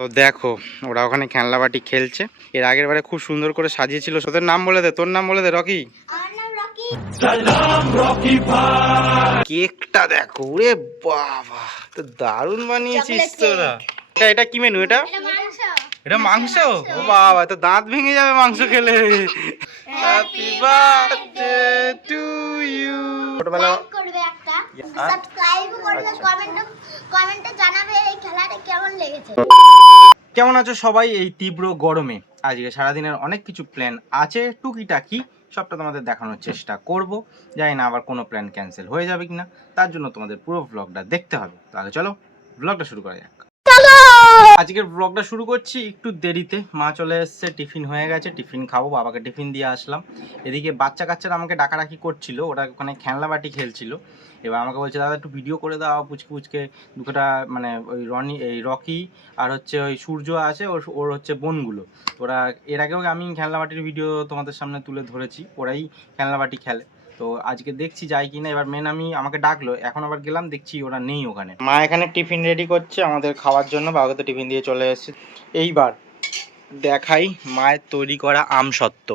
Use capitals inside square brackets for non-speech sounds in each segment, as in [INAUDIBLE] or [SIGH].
তো দেখো ওরা ওখানে খেলনা বাটি খেলছে। এর আগের বারে খুব সুন্দর করে সাজিয়েছিল। তোদের নাম বলে দে তোর নাম বলে দে রকি। রকি। কেকটা দেখো রে বাবা তো দারুণ বানিয়েছিস তোরা। এটা এটা কি মেনু এটা? এটা মাংস। ও বাবা তো দাঁত ভেঙে যাবে মাংস খেলে। হ্যাপি বার্থডে টু ইউ ছোটবেলা সাবস্ক্রাইব করবে কমেন্ট কমেন্টে জানাবে এই খেলাটা কেমন লেগেছে। কেমন আছো সবাই? এই তীব্র গরমে আজকে সারাদিনের অনেক কিছু প্ল্যান আছে টুকিটাকি সবটা তোমাদের দেখানোর চেষ্টা করব। জানি না আবার কোনো প্ল্যান ক্যান্সেল হয়ে যাবে কিনা তার জন্য তোমাদের পুরো ব্লগটা দেখতে হবে। তাহলে চলো ব্লগটা শুরু করা যাক। আজকের ব্লগটা শুরু করছি একটু দেরিতে। মা চলে এসেছে, টিফিন হয়ে গেছে, টিফিন খাব, বাবাকে টিফিন দিয়ে আসলাম। এদিকে বাচ্চা কাচ্চারা আমাকে ডাকাডাকি করছিল, ওরা ওখানে খেলনা বাটি খেলছিল। এবার আমাকে বলছে, দাদা, একটু ভিডিও করে দাও, পুচকে পুচকে দুটোটা মানে ওই রনি, এই রকি আর হচ্ছে ওই সূর্য আছে, ওর ওর হচ্ছে বোনগুলো। ওরা, এর আগেও আমি খেলনা বাটির ভিডিও তোমাদের সামনে তুলে ধরেছি, ওরাই খেলনা বাটি খেলে। তো আজকে দেখছি যাই কিনা এবার মেন আমি আমাকে ডাকলো এখন আবার গেলাম দেখছি ওরা নেই ওখানে। মা এখানে টিফিন রেডি করছে আমাদের খাওয়ার জন্য বাবাকে তো টিফিন দিয়ে চলে এসেছে। এইবার দেখাই মায়ের তৈরি করা আম সত্ত্ব।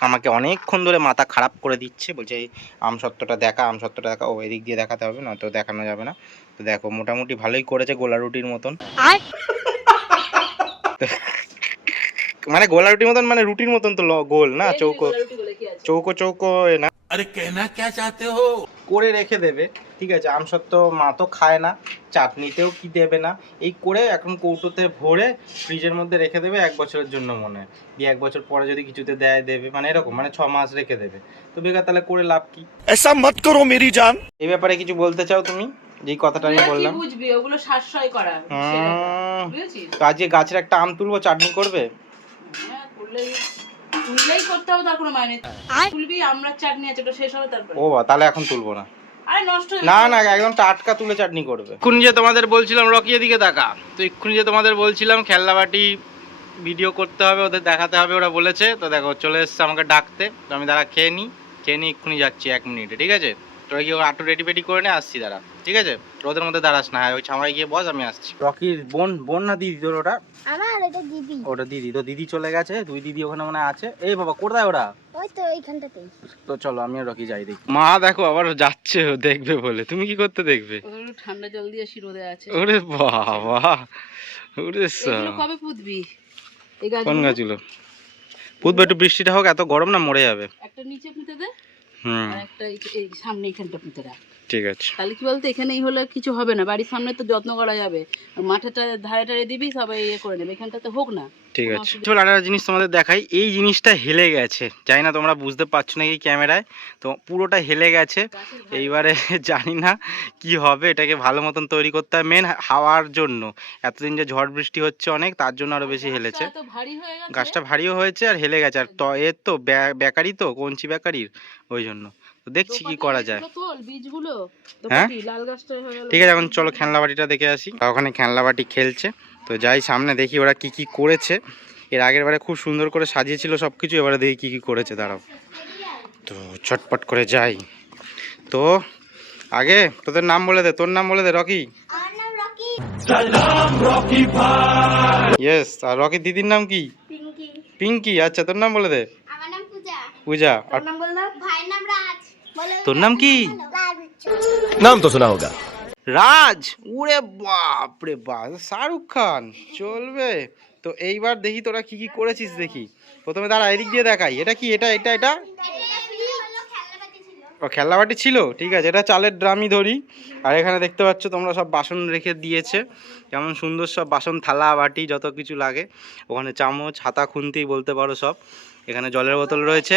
আমাকে অনেকক্ষণ ধরে মাথা খারাপ করে দিচ্ছে বলছে এই আম সত্ত্বটা দেখা আম সত্ত্বটা দেখা ও এদিক দিয়ে দেখাতে হবে না তো দেখানো যাবে না। তো দেখো মোটামুটি ভালোই করেছে গোলা রুটির মতন। মানে গোলা রুটির মতন মানে রুটির মতন তো ল- গোল না চৌকো। চৌকো চৌকো না। আরে কেনা কে চাতে হো? করে রেখে দেবে ঠিক আছে? আম সত্য মা তো খায় না চাটনিতেও কি দেবে না? এই করে এখন কৌটোতে ভরে ফ্রিজের মধ্যে রেখে দেবে এক বছরের জন্য মনে হয়। দিয়ে এক বছর পরে যদি কিছুতে দেয় দেবে মানে এরকম মানে ছ মাস রেখে দেবে। তো বেকার তাহলে করে লাভ কি? এসা মত করো মেরি জান এই ব্যাপারে কিছু বলতে চাও তুমি? যে কথাটা আমি বললাম। বুঝবি? ওগুলো সাশ্রয় করা বুঝেছিস? কাজে গাছের একটা আম তুলবো চাটনি করবে? হ্যাঁ করলেই তুললেই করতে হবে তার কোনো মানে নেই। তুলবি আমরা চাটনি আছে ওটা শেষ হবে তারপরে। ও বাবা, তাহলে এখন তুলবো না। আরে নষ্ট না না একদম টাটকা তুলে চাটনি করবে। এক্ষুনি যে তোমাদের বলছিলাম রকি এদিকে দেখা। তো এক্ষুনি যে তোমাদের বলছিলাম খেলনাবাটি ভিডিও করতে হবে ওদের দেখাতে হবে ওরা বলেছে। তো দেখো চলে এসছে আমাকে ডাকতে। তো আমি তারা খেয়ে নিই খেয়ে নিই এক্ষুনি যাচ্ছি এক মিনিটে ঠিক আছে? তোরা কি আটু রেডি পেডি করে নে? আসছি দাঁড়া। ঠিক আছে? ওদের মধ্যে দাঁড়াস না হ্যাঁ ওই ছামাই গিয়ে বস আমি আসছি। রকির বোন বোন না দিদি তোর ওটা? আমার এটা দিদি। ওটা দিদি তো দিদি চলে গেছে দুই দিদি ওখানে মনে হয় আছে। এই বাবা কোথায় ওরা? ওই তো এইখানটাতেই। তো চলো আমি আর রকি যাই দেখি। মা দেখো আবার যাচ্ছে দেখবে বলে। তুমি কি করতে দেখবে? ঠান্ডা জল দিয়ে শিরোদে আছে। ওরে বাবা ওরে সা- এগুলো কবে পুঁতবি? এই গাছ কোন গাছগুলো? পুতবে একটু বৃষ্টিটা হোক এত গরম না মরে যাবে। একটা নিচে পুঁতে দে। একটা এই- সামনে এখানটা পুঁতে রাখ। ঠিক আছে। তাহলে কি বলতো এখানেই হলে কিছু হবে না। বাড়ির সামনে তো যত্ন করা যাবে। মাঠেটা ধারে ধারে দিবি সবাই ইয়ে করে নেবে। এখানটাতে হোক না। ঠিক আছে। চলো আর জিনিস তোমাদের দেখাই। এই জিনিসটা হেলে গেছে। জানি না তোমরা বুঝতে পারছ না এই ক্যামেরায়। তো পুরোটা হেলে গেছে। এইবারে [LAUGHS] জানি না কি হবে। এটাকে ভালো মতন তৈরি করতে হবে মেন হাওয়ার জন্য। এতদিন যে ঝড় বৃষ্টি হচ্ছে অনেক তার জন্য আরও বেশি হেলেছে। গাছটা ভারী হয়ে গেছে। গাছটা ভারীও হয়েছে আর হেলে গেছে। আর ত- এর তো বেকারি তো কঞ্চি বেকারির ওই জন্য। তো দেখছি কি করা যায়। হ্যাঁ? হয়ে ঠিক আছে এখন চলো খেলনা বাটিটা দেখে আসি। ওখানে খেলনা বাটি খেলছে। তো যাই সামনে দেখি ওরা কি কি করেছে। এর আগের বারে খুব সুন্দর করে সাজিয়েছিল সব কিছু এবারে দেখি কি কি করেছে দাঁড়াও। তো ছটপট করে যাই। তো আগে তোদের নাম বলে দে তোর নাম বলে দে রকি। আমার নাম ইয়েস আর রকি দিদির নাম কি? পিঙ্কি। পিঙ্কি আচ্ছা তোর নাম বলে দে। পূজা। পূজা আর নাম বললাম ভাই নাম রাজ বলে তোর নাম কি? নাম তো শোনা হোগা। রাজ! উড়ে বাপ রে শাহরুখ খান চলবে। তো এইবার দেখি তোরা কি কি করেছিস দেখি। প্রথমে দাঁড়া এদিক দিয়ে দেখাই। এটা কি? এটা এটা এটা? ও খেলনাবাটি ছিল? ঠিক আছে এটা চালের ড্রামই ধরি। আর এখানে দেখতে পাচ্ছ তোমরা সব বাসন রেখে দিয়েছে। যেমন সুন্দর সব বাসন থালা বাটি যত কিছু লাগে। ওখানে চামচ হাতা খুন্তি বলতে পারো সব। এখানে জলের বোতল রয়েছে।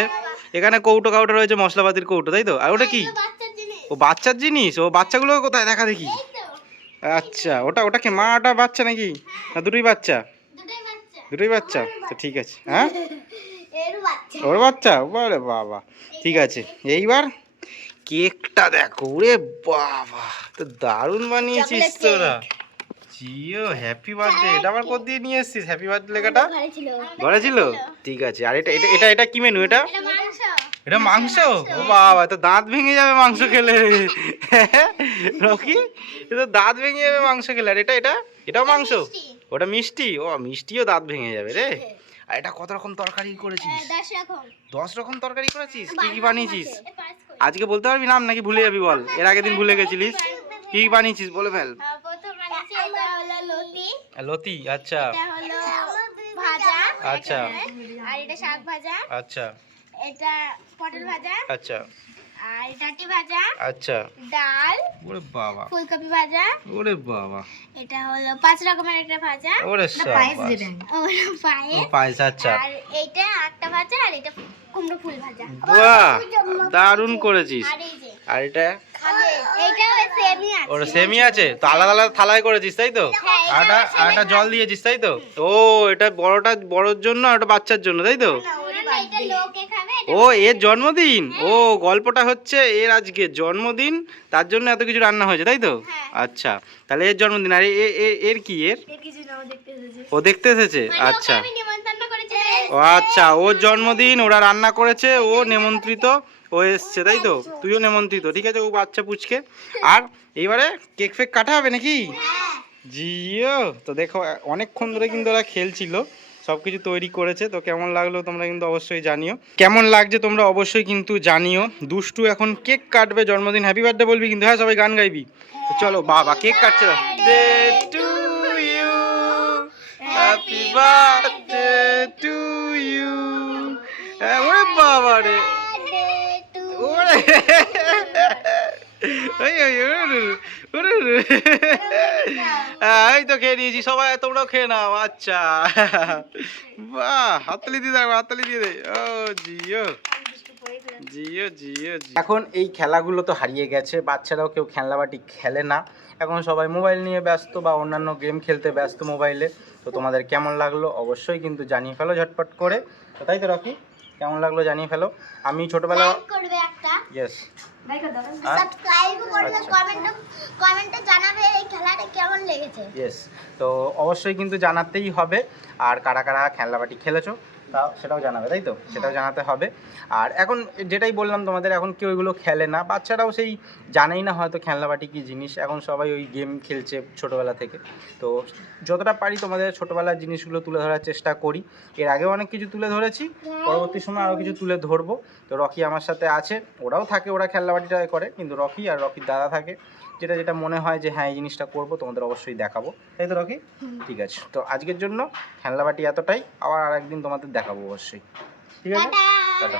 এখানে কৌটো কাউটো রয়েছে মশলাপাতির কৌটো তাই তো? আর ওটা কি? ও বাচ্চার জিনিস? ও বাচ্চাগুলো কোথায়? দেখা দেখি। আচ্ছা ওটা ওটা কি মাটা বাচ্চা নাকি? না দুটোই বাচ্চা? দুটোই বাচ্চা। তো ঠিক আছে হ্যাঁ? ওর বাচ্চা? বারে বাবা। ঠিক আছে এইবার কেকটা দেখো। রে বাবা তো দারুণ বানিয়েছিস তোরা। জিও হ্যাপি বার্থডে এটা আবার কোথা দিয়ে নিয়ে এসেছিস হ্যাপি বার্থডে লেখাটা। ঘরে ছিল। ঠিক আছে। আর এটা এটা এটা এটা কি মেনু এটা? এটা মাংস। ও বাবা তো দাঁত ভেঙে যাবে মাংস [LAUGHS] খেলে। রকি এটা দাঁত ভেঙে যাবে মাংস খেলে। আর এটা এটা? এটাও মাংস? মিষ্টি। ওটা মিষ্টি? ও মিষ্টিও দাঁত ভেঙে যাবে রে। আর এটা কত রকম তরকারি করেছিস? হ্যাঁ, দশ রকম। তরকারি করেছিস? কি কি বানিয়েছিস। আজকে বলতে পারবি নাম নাকি ভুলে যাবি বল। এর আগের দিন ভুলে গেছিলিস। কি কি বানিয়েছিস? বলে ফেল আহ, প্রথম বানিয়েছি এটা হলো লতি আচ্ছা। এটা হলো ভাজা আচ্ছা। আর এটা শাক ভাজা। আচ্ছা। এটা পটল ভাজা। আচ্ছা। আর ডাটি ভাজা আচ্ছা। ডাল ওরে বাবা। ফুলকপি ভাজা। ওরে বাবা। এটা হলো পাঁচ রকমের একটা ভাজা। ওরে সাবাস। ওর ও পায়ে পায়েস আচ্ছা। আর এইটা একটা ভাজা আর এটা কুমড়ো ফুল ভাজা। বাহ! দারুণ করেছিস। আর এই যে। আর এটা? খাবে। সেমি আছে। ওটা সেমি আছে? তো আলাদা আলাদা থালায় করেছিস তাই তো? হ্যাঁ, আটা আটা জল দিয়েছিস তাই তো? ও এটা বড়টা বড়র জন্য আর ওটা বাচ্চার জন্য তাই তো? ও এর জন্মদিন? ও গল্পটা হচ্ছে এর আজকে জন্মদিন তার জন্য এত কিছু রান্না হয়েছে তাই তো? হ্যাঁ। আচ্ছা তাহলে এর জন্মদিন আর এর কি এর? ও দেখতে এসেছে। মানে আচ্ছা। করেছি ও আচ্ছা ওর জন্মদিন ওরা রান্না করেছে ও নেমন্ত্রিত ও এসছে তাই তো? তুইও নেমন্ত্রিত ঠিক আছে ও বাচ্চা পুচকে। আর এইবারে কেক ফেক কাটা হবে নাকি? জিও তো দেখো অনেকক্ষণ ধরে কিন্তু ওরা খেলছিল। সব কিছু তৈরি করেছে তো কেমন লাগল তোমরা কিন্তু অবশ্যই জানিও। কেমন লাগছে তোমরা অবশ্যই কিন্তু জানিও। দুষ্টু এখন কেক কাটবে জন্মদিন হ্যাপি বার্থডে বলবি কিন্তু হ্যাঁ সবাই গান গাইবি। তো চলো বাবা কেক কাটছে birthday to you happy birthday to you ওরে বাবা রে। ওরে ওই ওই। হ্যাঁ, এই তো খেয়ে নিয়েছি সবাই তোমরাও খেয়ে নাও আচ্ছা। বাহ হাততালি দিয়ে দাও হাততালি দিয়ে দে। ও জিও। জিও জিও। এখন এই খেলাগুলো তো হারিয়ে গেছে বাচ্চারাও কেউ খেলনাবাটি খেলে না। এখন সবাই মোবাইল নিয়ে ব্যস্ত বা অন্যান্য গেম খেলতে ব্যস্ত মোবাইলে। তো তোমাদের কেমন লাগল অবশ্যই কিন্তু জানিয়ে ফেলো ঝটপট করে। তাই তো রকি কেমন লাগল জানিয়ে ফেলো? আমি ছোটবেলা ইয়েস সাবস্ক্রাইব করবে আচ্ছা। কমেন্ট কমেন্টে জানাবে এই খেলাটা কেমন লেগেছে। ইয়েস তো অবশ্যই কিন্তু জানাতেই হবে। আর কারা কারা খেলনাবাটি খেলেছো তা সেটাও জানাবে তাই তো? সেটাও জানাতে হবে। আর এখন যেটাই বললাম তোমাদের এখন কেউ এগুলো খেলে না। বাচ্চারাও সেই জানেই না হয়তো খেলনাবাটি কী জিনিস। এখন সবাই ওই গেম খেলছে ছোটোবেলা থেকে। তো যতটা পারি তোমাদের ছোটোবেলার জিনিসগুলো তুলে ধরার চেষ্টা করি। এর আগেও অনেক কিছু তুলে ধরেছি। পরবর্তী সময় আরও কিছু তুলে ধরবো। তো রকি আমার সাথে আছে ওরাও থাকে ওরা খেলনা খেলনাবাটিটা করে কিন্তু রকি আর রকির দাদা থাকে। যেটা যেটা মনে হয় যে হ্যাঁ এই জিনিসটা করব তোমাদের অবশ্যই দেখাবো। তাই তো রকি? ঠিক আছে। তো আজকের জন্য খেলনা বাটি এতটাই আবার আর একদিন তোমাদের দেখাবো অবশ্যই। ঠিক আছে? টাটা!